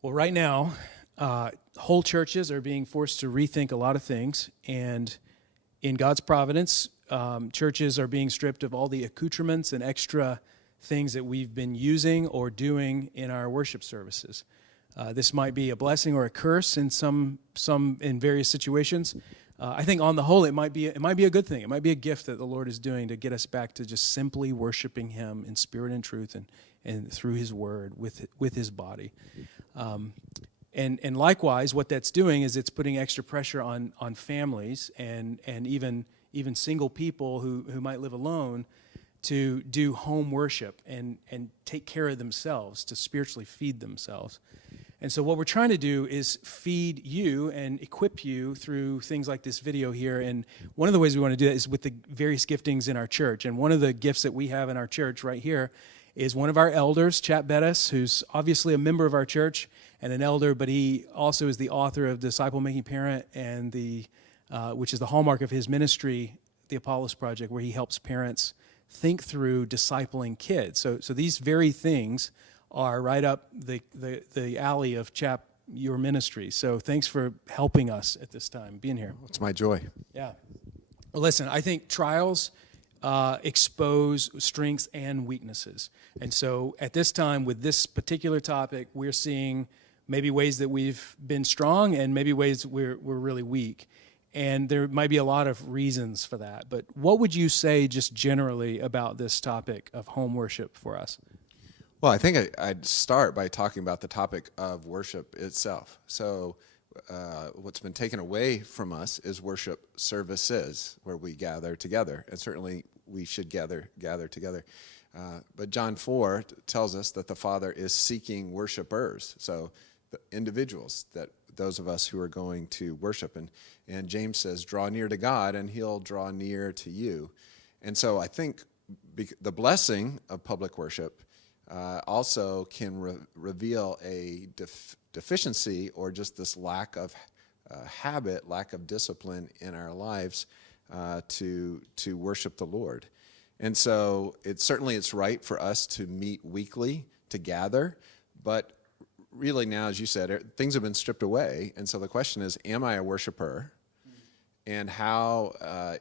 Well, right now, whole churches are being forced to rethink a lot of things, and in God's providence, churches are being stripped of all the accoutrements and extra things that we've been using or doing in our worship services. This might be a blessing or a curse in some in various situations. I think on the whole, it might be a good thing. It might be a gift that the Lord is doing to get us back to just simply worshiping Him in spirit and truth, and through His Word with His body. And likewise, what that's doing is it's putting extra pressure on families and even single people who might live alone to do home worship and take care of themselves, to spiritually feed themselves. And so what we're trying to do is feed you and equip you through things like this video here. And one of the ways we want to do that is with the various giftings in our church. And one of the gifts that we have in our church right here is one of our elders, Chap, Bettis, who's obviously a member of our church and an elder, but he also is the author of Disciple Making Parent, and which is the hallmark of his ministry, the Apollos Project, where he helps parents think through discipling kids. So these very things are right up the alley of Chap, your ministry. So thanks for helping us at this time, being here. It's my joy. Yeah. Well, listen, I think trials expose strengths and weaknesses. And so at this time, with this particular topic, we're seeing maybe ways that we've been strong and maybe ways we're really weak. And there might be a lot of reasons for that. But what would you say just generally about this topic of home worship for us? Well, I think I'd start by talking about the topic of worship itself. So what's been taken away from us is worship services, where we gather together. And certainly we should gather together. But John 4 tells us that the Father is seeking worshipers, so the individuals, that those of us who are going to worship. And James says, draw near to God, and He'll draw near to you. And so I think the blessing of public worship also can reveal a deficiency, or just this lack of habit, lack of discipline in our lives to worship the Lord. And so it's right for us to meet weekly, to gather, but really now, as you said, things have been stripped away. And so the question is, am I a worshiper? And how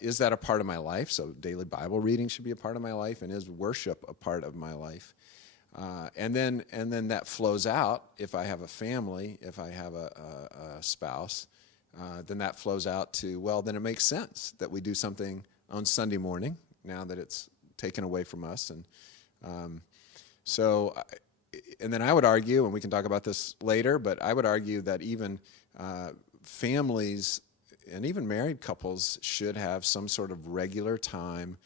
is that a part of my life? So daily Bible reading should be a part of my life, and is worship a part of my life? And then that flows out. If I have a family, if I have a spouse, then that flows out to, well, then it makes sense that we do something on Sunday morning now that it's taken away from us. And and then I would argue, and we can talk about this later, but I would argue that even families and even married couples should have some sort of regular time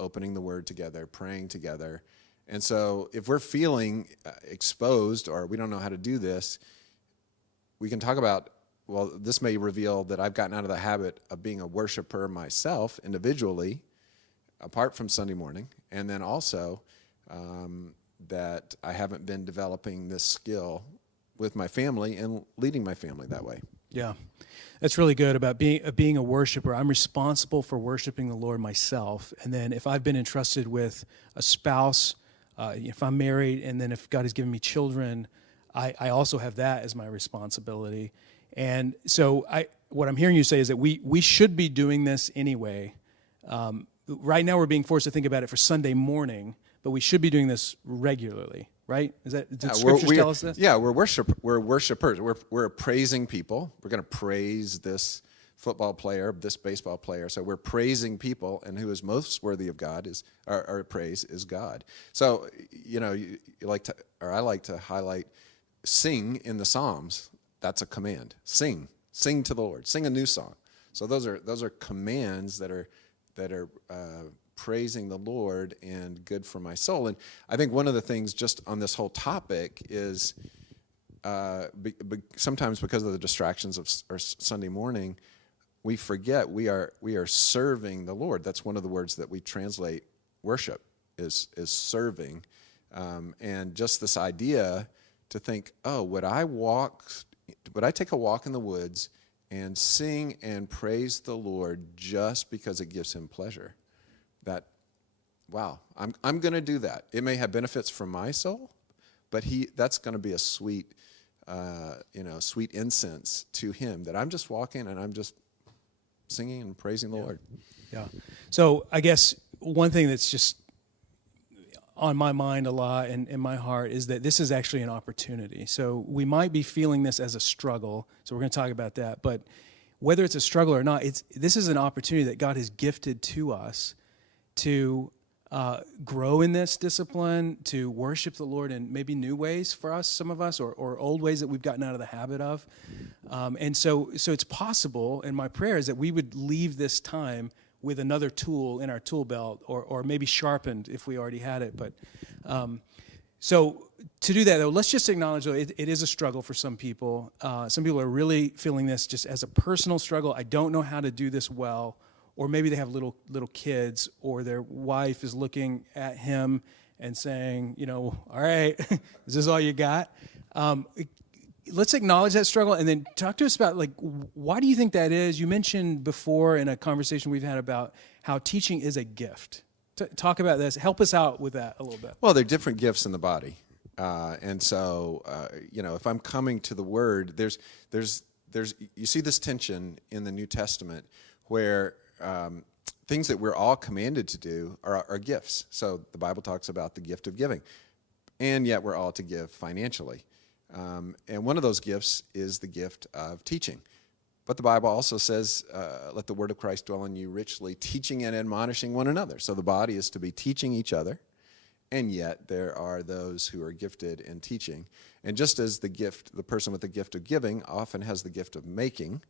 opening the Word together, praying together. And so if we're feeling exposed, or we don't know how to do this, we can talk about, well, this may reveal that I've gotten out of the habit of being a worshiper myself individually, apart from Sunday morning, and then also that I haven't been developing this skill with my family and leading my family that way. Yeah, that's really good about being a worshiper. I'm responsible for worshiping the Lord myself, and then if I've been entrusted with a spouse, if I'm married, and then if God has given me children, I also have that as my responsibility. And so what I'm hearing you say is that we should be doing this anyway. Right now we're being forced to think about it for Sunday morning, but we should be doing this regularly, right? Did Scriptures tell us this? Yeah, we're worshipers. We're praising people. We're going to praise this football player, this baseball player. So we're praising people, and who is most worthy of God is our praise is God. So I like to highlight sing in the Psalms. That's a command. Sing to the Lord. Sing a new song. So those are commands that are praising the Lord and good for my soul. And I think one of the things just on this whole topic is sometimes because of the distractions of our Sunday morning, we forget we are serving the Lord. That's one of the words that we translate worship is serving. And just this idea to think, oh, would I take a walk in the woods and sing and praise the Lord just because it gives Him pleasure? That, wow, I'm going to do that. It may have benefits for my soul, but that's going to be a sweet sweet incense to him, that I'm just walking and I'm just singing and praising the Lord. Yeah. So I guess one thing that's just on my mind a lot and in my heart is that this is actually an opportunity. So we might be feeling this as a struggle. So we're going to talk about that. But whether it's a struggle or not, this is an opportunity that God has gifted to us to grow in this discipline, to worship the Lord in maybe new ways for us, some of us, or old ways that we've gotten out of the habit of. And so it's possible, and my prayer is that we would leave this time with another tool in our tool belt, or maybe sharpened if we already had it. But so to do that, though, let's just acknowledge, though, it is a struggle for some people. Some people are really feeling this just as a personal struggle. I don't know how to do this well. Or maybe they have little kids, or their wife is looking at him and saying, all right, is this all you got? Let's acknowledge that struggle, and then talk to us about, why do you think that is? You mentioned before in a conversation we've had about how teaching is a gift. Talk about this. Help us out with that a little bit. Well, there are different gifts in the body. And so, if I'm coming to the Word, there's you see this tension in the New Testament where things that we're all commanded to do are gifts. So the Bible talks about the gift of giving, and yet we're all to give financially. And one of those gifts is the gift of teaching. But the Bible also says, let the word of Christ dwell in you richly, teaching and admonishing one another. So the body is to be teaching each other, and yet there are those who are gifted in teaching. And just as the person with the gift of giving often has the gift of making,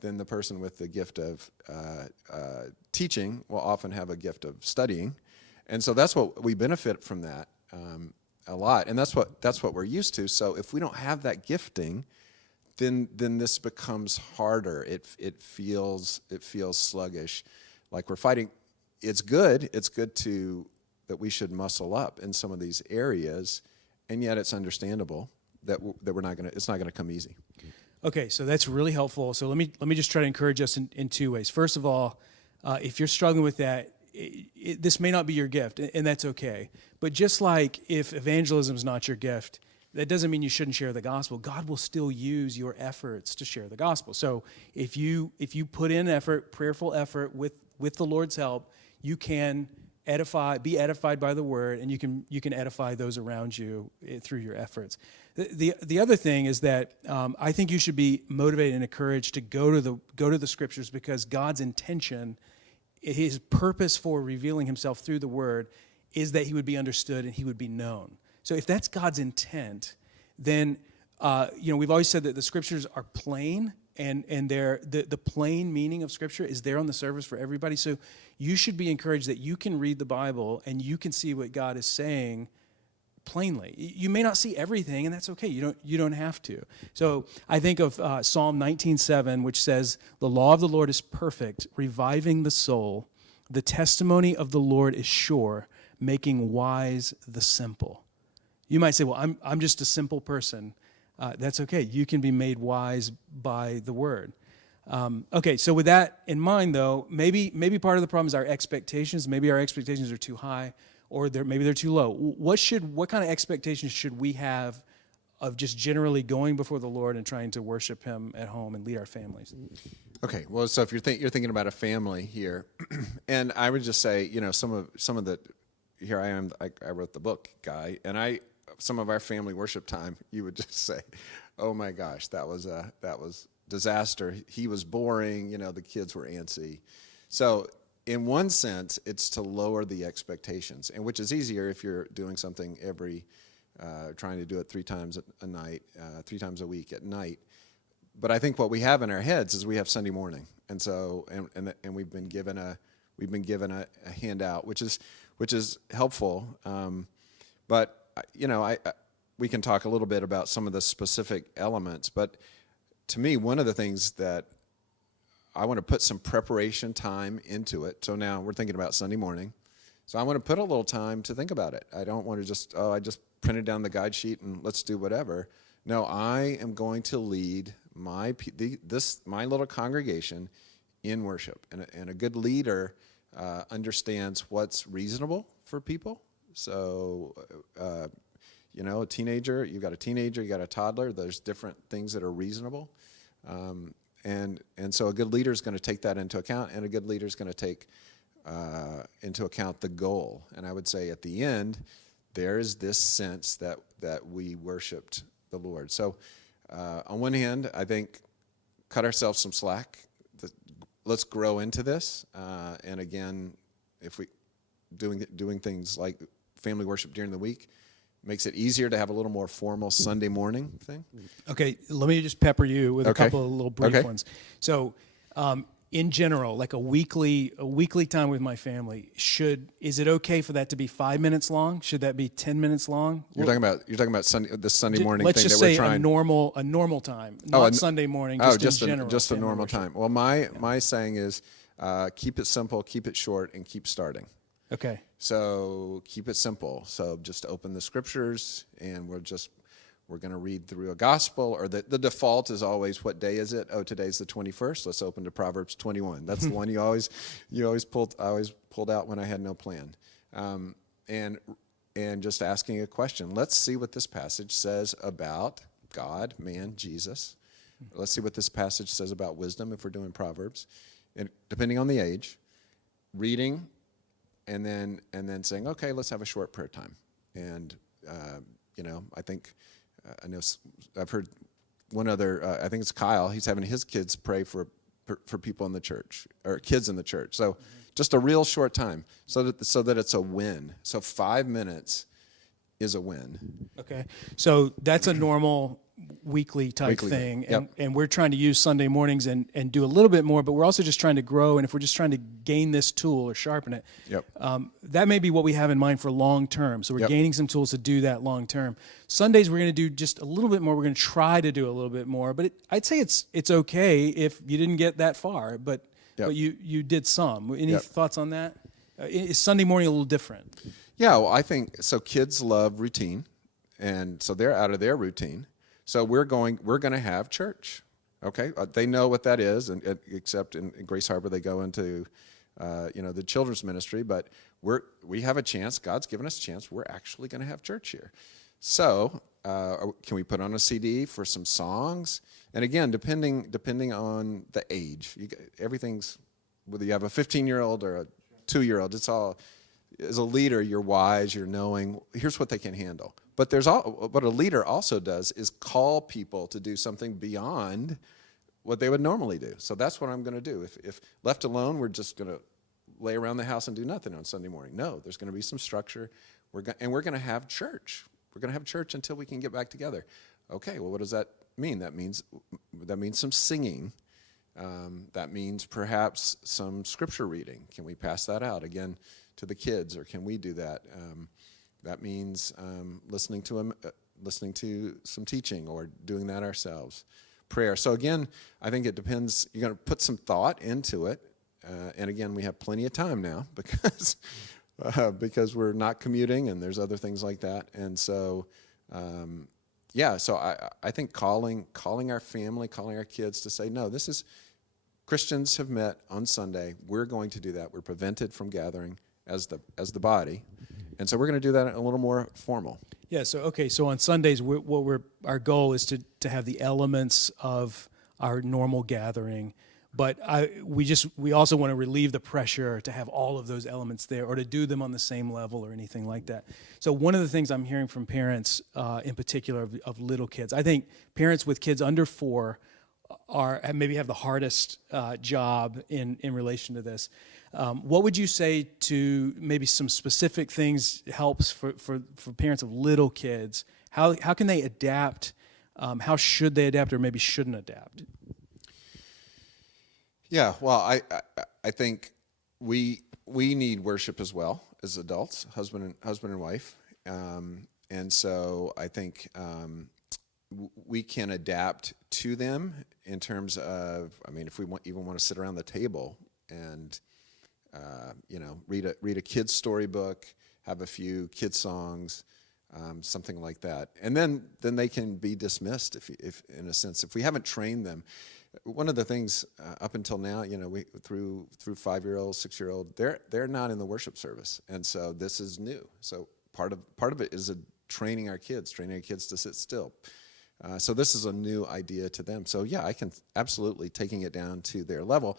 then the person with the gift of teaching will often have a gift of studying. And so that's what we benefit from that a lot. And that's what we're used to. So if we don't have that gifting, then this becomes harder. It feels sluggish, like we're fighting. It's good that we should muscle up in some of these areas, and yet it's understandable that it's not gonna come easy. Okay, so that's really helpful. So let me just try to encourage us in two ways. First of all, if you're struggling with that, this may not be your gift, and that's okay. But just like if evangelism is not your gift, that doesn't mean you shouldn't share the gospel. God will still use your efforts to share the gospel. So if you put in effort, prayerful effort with the Lord's help, you can be edified by the word, and you can edify those around you through your efforts. The other thing is that I think you should be motivated and encouraged to go to the scriptures, because God's intention, his purpose for revealing himself through the word, is that he would be understood and he would be known. So if that's God's intent, then we've always said that the scriptures are plain, and the plain meaning of scripture is there on the surface for everybody. So you should be encouraged that you can read the Bible and you can see what God is saying plainly. You may not see everything, and that's okay. You don't have to. So I think of Psalm 19:7, which says, "The law of the Lord is perfect, reviving the soul. The testimony of the Lord is sure, making wise the simple." You might say, "Well, I'm just a simple person." That's okay. You can be made wise by the word. Okay, so with that in mind, though, maybe part of the problem is our expectations. Maybe our expectations are too high, or maybe they're too low. What kind of expectations should we have of just generally going before the Lord and trying to worship him at home and lead our families? Okay, well, so if you're thinking about a family here, and I would just say, some of the, here I am, I wrote the book guy, and some of our family worship time, you would just say, "Oh my gosh, that was disaster. He was boring. The kids were antsy." So in one sense, it's to lower the expectations, and which is easier if you're doing something trying to do it 3 times a night, 3 times a week at night. But I think what we have in our heads is we have Sunday morning, and so and we've been given a handout, which is helpful. But we can talk a little bit about some of the specific elements. But to me, one of the things that I want to put some preparation time into it. So now we're thinking about Sunday morning. So I want to put a little time to think about it. I don't want to I just printed down the guide sheet and let's do whatever. No, I am going to lead my little congregation in worship. And a good leader understands what's reasonable for people. So, a teenager, you got a toddler. There's different things that are reasonable. And so a good leader is going to take that into account, and a good leader is going to take into account the goal. And I would say at the end, there is this sense that we worshiped the Lord. So on one hand, I think cut ourselves some slack. Let's grow into this. And again, if we doing things like family worship during the week makes it easier to have a little more formal Sunday morning thing. Okay, let me just pepper you with a couple of little brief ones. So, in general, like a weekly time with my family, is it okay for that to be 5 minutes long? Should that be 10 minutes long? You're talking about Sunday morning let's thing just that we're say trying. a normal time, not Sunday morning. Just in general, just a normal worship. time. Well, my saying is keep it simple, keep it short, and keep starting. Okay. So keep it simple. So just open the scriptures, and we're going to read through a gospel, or the default is always, what day is it? Oh, today's the 21st. Let's open to Proverbs 21. That's the one I always pulled out when I had no plan. And just asking a question. Let's see what this passage says about God, man, Jesus. Let's see what this passage says about wisdom if we're doing Proverbs. And depending on the age, reading, and then saying, okay, let's have a short prayer time. And I think I've heard one other. I think it's Kyle. He's having his kids pray for people in the church, or kids in the church. So just a real short time, so that it's a win. So 5 minutes is a win. Okay, so that's a normal weekly type thing, and we're trying to use Sunday mornings and do a little bit more, but we're also just trying to grow, and if we're just trying to gain this tool or sharpen it, that may be what we have in mind for long term. So we're gaining some tools to do that long term. Sundays we're going to do just a little bit more. We're going to try to do a little bit more, but I'd say it's okay if you didn't get that far, but you did some. Any thoughts on that? Is Sunday morning a little different? Yeah, well, I think so. Kids love routine, and so they're out of their routine. So we're going to have church, okay? They know what that is, and except in Grace Harbor, they go into, the children's ministry. But we have a chance. God's given us a chance. We're actually going to have church here. So can we put on a CD for some songs? And again, depending on the age, everything's whether you have a 15-year-old or a 2-year-old. It's all. As a leader, you're wise, you're knowing, here's what they can handle. But what a leader also does is call people to do something beyond what they would normally do. So that's what I'm going to do. If left alone, we're just going to lay around the house and do nothing on Sunday morning. No, there's going to be some structure, and we're going to have church. We're going to have church until we can get back together. Okay, well, what does that mean? That means some singing. That means perhaps some scripture reading. Can we pass that out again to the kids, or can we do that? That means listening to some teaching, or doing that ourselves. Prayer. So again, I think it depends. You're going to put some thought into it, and again, we have plenty of time now because we're not commuting, and there's other things like that. And so, So I think calling our family, calling our kids to say, no, this is. Christians have met on Sunday. We're going to do that. We're prevented from gathering as the body, and so we're going to do that a little more formal. Yeah. So on Sundays, our goal is to have the elements of our normal gathering, but we also want to relieve the pressure to have all of those elements there, or to do them on the same level, or anything like that. So one of the things I'm hearing from parents, in particular of little kids, I think parents with kids under 4 maybe have the hardest job in relation to this. What would you say to maybe some specific things helps for parents of little kids? How can they adapt? How should they adapt, or maybe shouldn't adapt? Yeah, well, I think we need worship as well as adults, husband and wife, and so I think we can adapt to them in terms of, if we even want to sit around the table and read a kid's storybook, have a few kid songs, something like that, and then they can be dismissed if in a sense, if we haven't trained them. One of the things up until now, we through 5-year-old, 6-year-old, they're not in the worship service, and so this is new. So part of it is a training our kids to sit still. So this is a new idea to them. So yeah, I can absolutely taking it down to their level.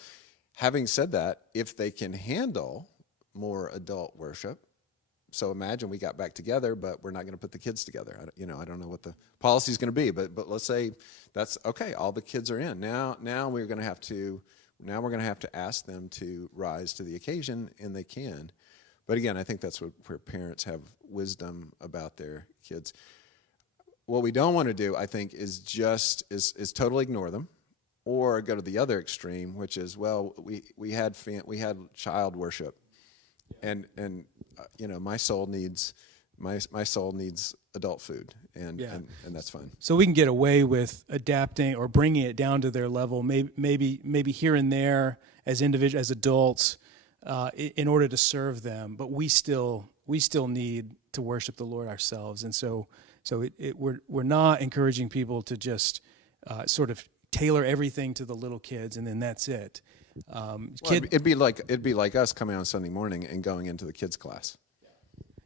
Having said that, if they can handle more adult worship, so imagine we got back together, but we're not going to put the kids together. I don't know what the policy is going to be, but let's say that's okay. All the kids are in. Now we're going to have to ask them to rise to the occasion, and they can. But again, I think that's where parents have wisdom about their kids. What we don't want to do, I think, is totally ignore them, or go to the other extreme, which is, well, we had child worship, and my soul needs adult food, and that's fine. So we can get away with adapting or bringing it down to their level, maybe here and there as adults, in order to serve them. But we still need to worship the Lord ourselves, and so we're not encouraging people to just sort of tailor everything to the little kids, and then that's it. It'd be like us coming on Sunday morning and going into the kids class.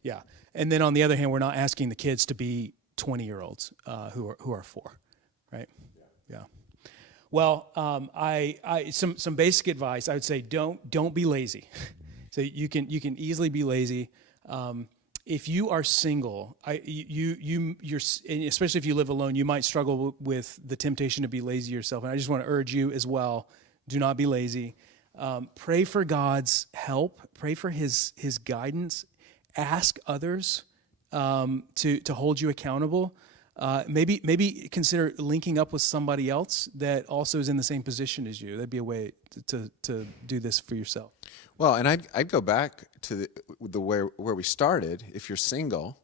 Yeah, and then on the other hand, we're not asking the kids to be 20-year-olds who are 4, right? Yeah. Well, some basic advice. I would say don't be lazy. So you can easily be lazy. If you are single, you're especially if you live alone, you might struggle with the temptation to be lazy yourself. And I just want to urge you as well: do not be lazy. Pray for God's help. Pray for His guidance. Ask others to hold you accountable. Maybe consider linking up with somebody else that also is in the same position as you. That'd be a way to do this for yourself. Well, and I'd go back to where we started. If you're single,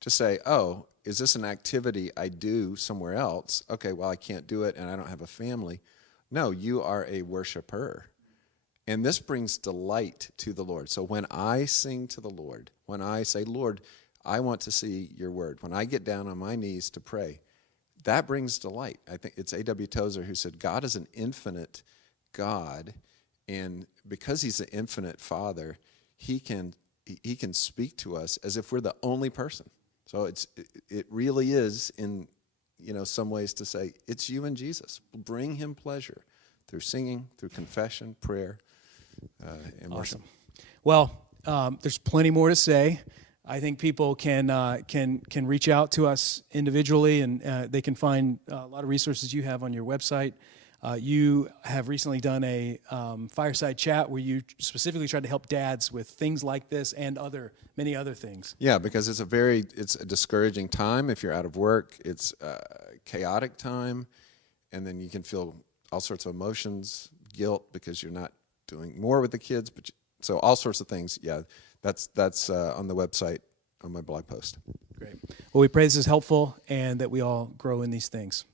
to say, oh, is this an activity I do somewhere else? Okay, well, I can't do it, and I don't have a family. No, you are a worshiper. And this brings delight to the Lord. So when I sing to the Lord, when I say, Lord, I want to see your word, when I get down on my knees to pray, that brings delight. I think it's A.W. Tozer who said, God is an infinite God, and because he's an infinite Father, he can speak to us as if we're the only person. So it really is in some ways to say, it's you and Jesus. Bring him pleasure through singing, through confession, prayer, and worship. Awesome. Well, there's plenty more to say. I think people can reach out to us individually, and they can find a lot of resources you have on your website. You have recently done a fireside chat where you specifically tried to help dads with things like this and many other things. Yeah, because it's a discouraging time if you're out of work. It's a chaotic time, and then you can feel all sorts of emotions, guilt because you're not doing more with the kids. So all sorts of things. Yeah, that's on the website on my blog post. Great. Well, we pray this is helpful and that we all grow in these things.